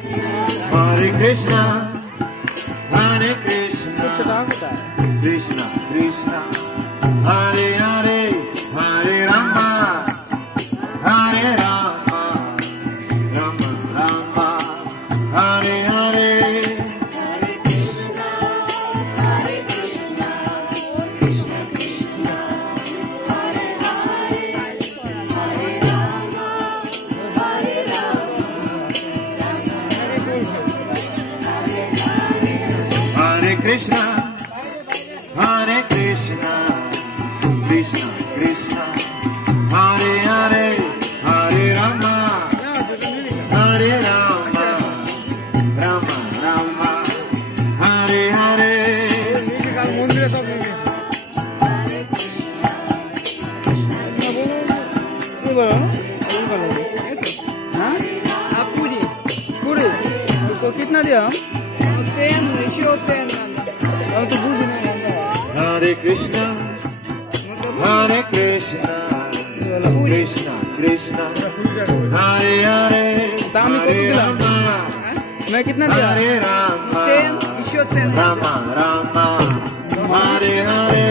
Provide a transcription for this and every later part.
Hare Krishna, Hare Krishna, Krishna Krishna, Hare Hare, Hare Rama, Hare Rama, Rama Rama, Hare Hare. Krishna, Hare Krishna, Krishna Krishna, Hare Hare, Hare Rama, Hare Rama, Rama Rama, Hare Hare. कितना दिया? 10, ratio 10. Hare Krishna, Hare Krishna, Krishna Krishna, Hare Hare, Hare Rama, मैं कितना दिया? Hare Rama, 10, Rama Rama, Hare Hare.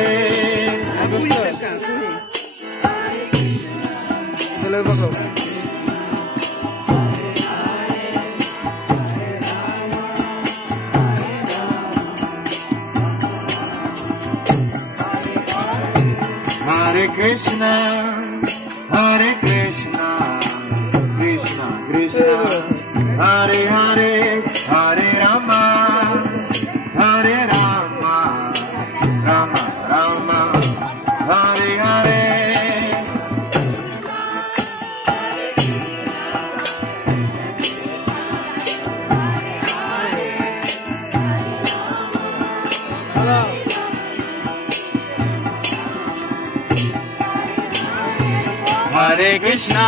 चलो पकड़ो. Hare Krishna, Hare Krishna, Krishna Krishna, Hare Hare, Hare Rama, Hare Rama, Rama Rama, Hare Hare. Hare Krishna,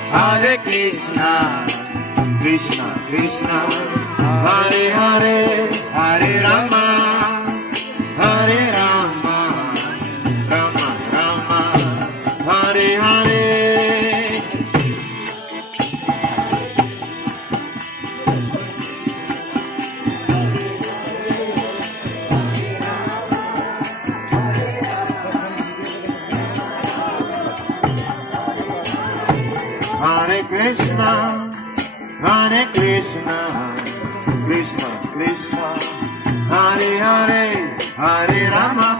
Hare Krishna, Krishna Krishna, Hare Hare, Hare Rama, Hare Rama, Rama Rama, Hare Hare. Hare Krishna, Hare Krishna, Krishna Krishna, Hare Hare, Hare Rama,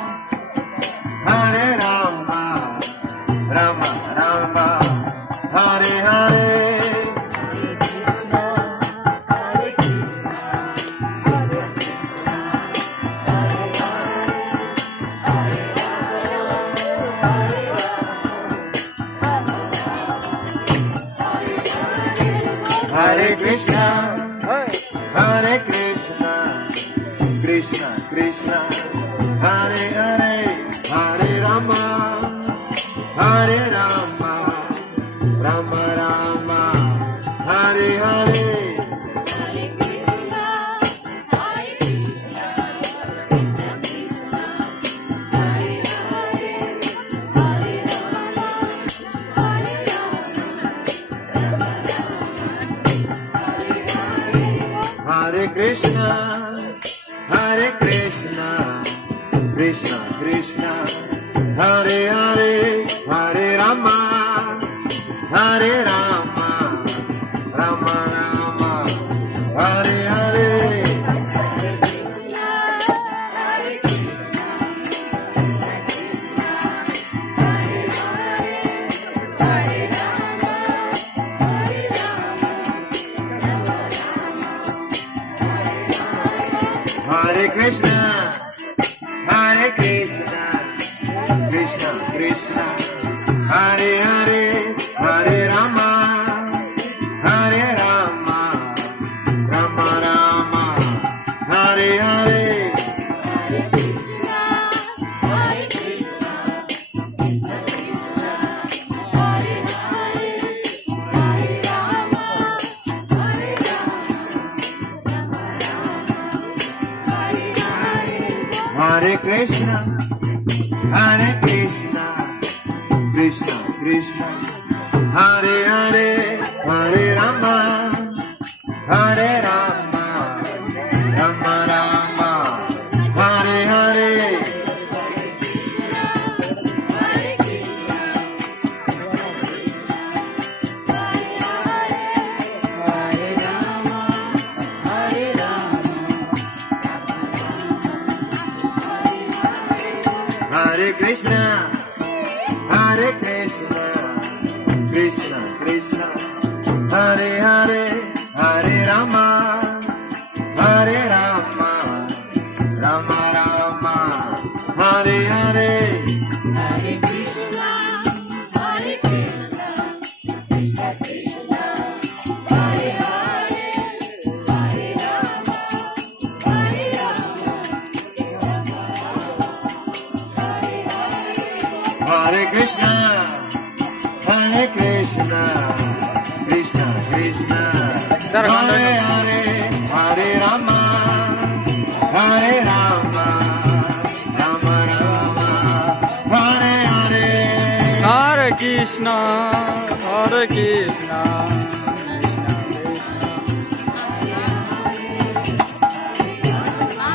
Hare Rama, Rama Rama, Hare Hare. Hare Krishna, Hare Krishna, Krishna Krishna, Hare Hare, Hare Rama, Hare Rama, Rama Rama, Hare Hare. Hare Krishna, Hare Krishna, Krishna Krishna, Hare Hare, Hare Rama, Hare Rama, Rama Rama, Hare Hare. Hare Krishna, Hare Krishna, Krishna Krishna, Hare Hare, Hare Rama, Hare Rama, Rama Rama, Hare Hare. Hare Krishna, Hare Krishna, Krishna Krishna, Hare Hare, Hare Rama, Hare Rama, Rama Rama, Hare Hare. Hare Krishna, Hare Krishna, Krishna Krishna, Hare Hare, Hare Rama, Hare Rama, Rama Rama, Hare Hare. Hare Krishna, Hare Krishna, Krishna Krishna, Hare Hare, Hare Rama, Hare Rama, Hare Krishna, Hare Krishna, Krishna Krishna, Hare Hare, Hare Rama, Hare Rama, Rama Rama, Hare Hare. Hare Krishna, Hare Krishna, Krishna Krishna.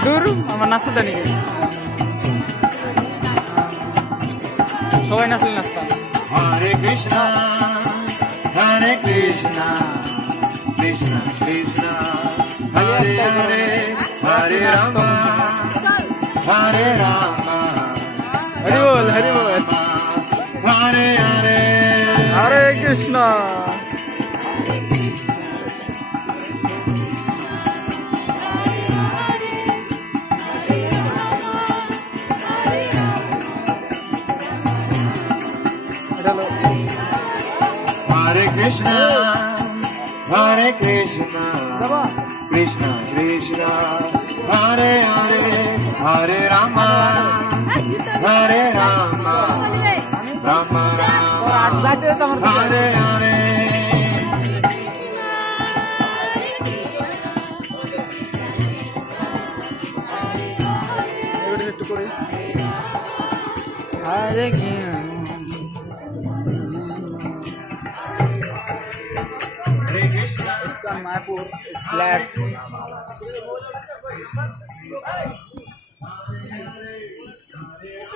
Duru, আমার নাস্তা দেনি সবাই নাচলে নাস্তা Hare Krishna, Hare Krishna, Krishna Krishna, Hare Hare, Hare Rama, Hare Rama, Hari বল হরি বল Hare Hare. হরে Krishna Hare Krishna, Hare Krishna, Krishna Krishna, Hare Hare, Hare Rama, Hare Rama, Rama Rama, Hare Hare. একটু করে হরে Krishna Hare Krishna. इसका Mayapur flat